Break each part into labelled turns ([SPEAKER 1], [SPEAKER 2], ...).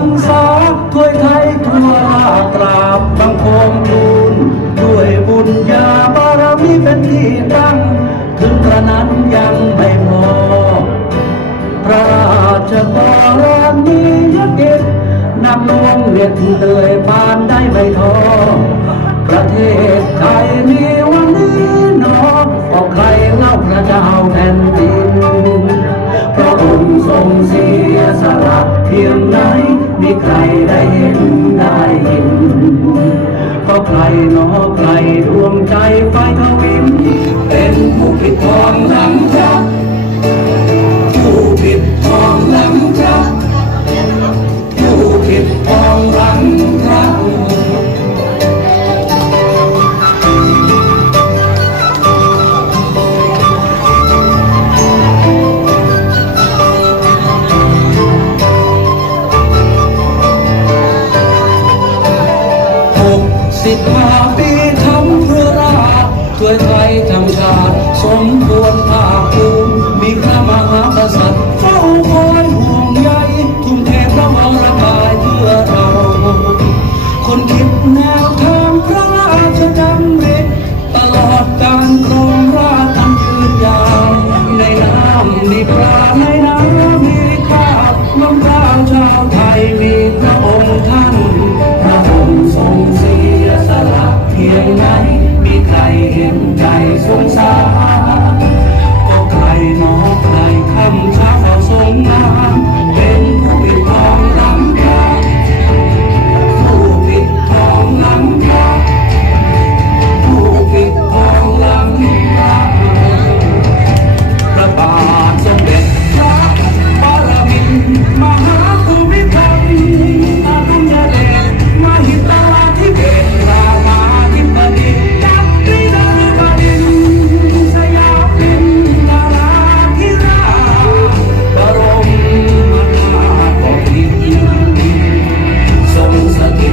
[SPEAKER 1] รษาถวยไทยทั่วกราบบังคมทูลด้วยบุญญาบารมีเป็นที่ตั้ง ถึงกระนั้นยังไม่พอ พระราชารณียกิจนำลวงเหน็ดเหนื่อยบานได้ มีใครได้เห็นได้ยินก็ใครหนอใครดวงใจไฟทวิมเป็นผู้ผิดพรทั้งใจ it my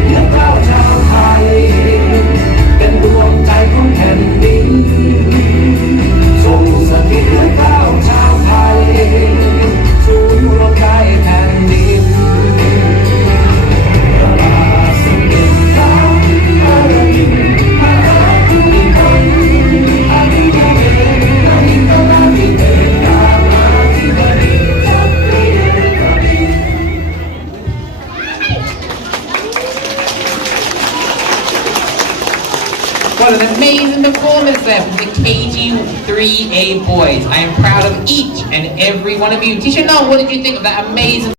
[SPEAKER 1] Get out!
[SPEAKER 2] What an amazing performance there from the KG3A boys. I am proud of each and every one of you. Teacher no, what did you think of that amazing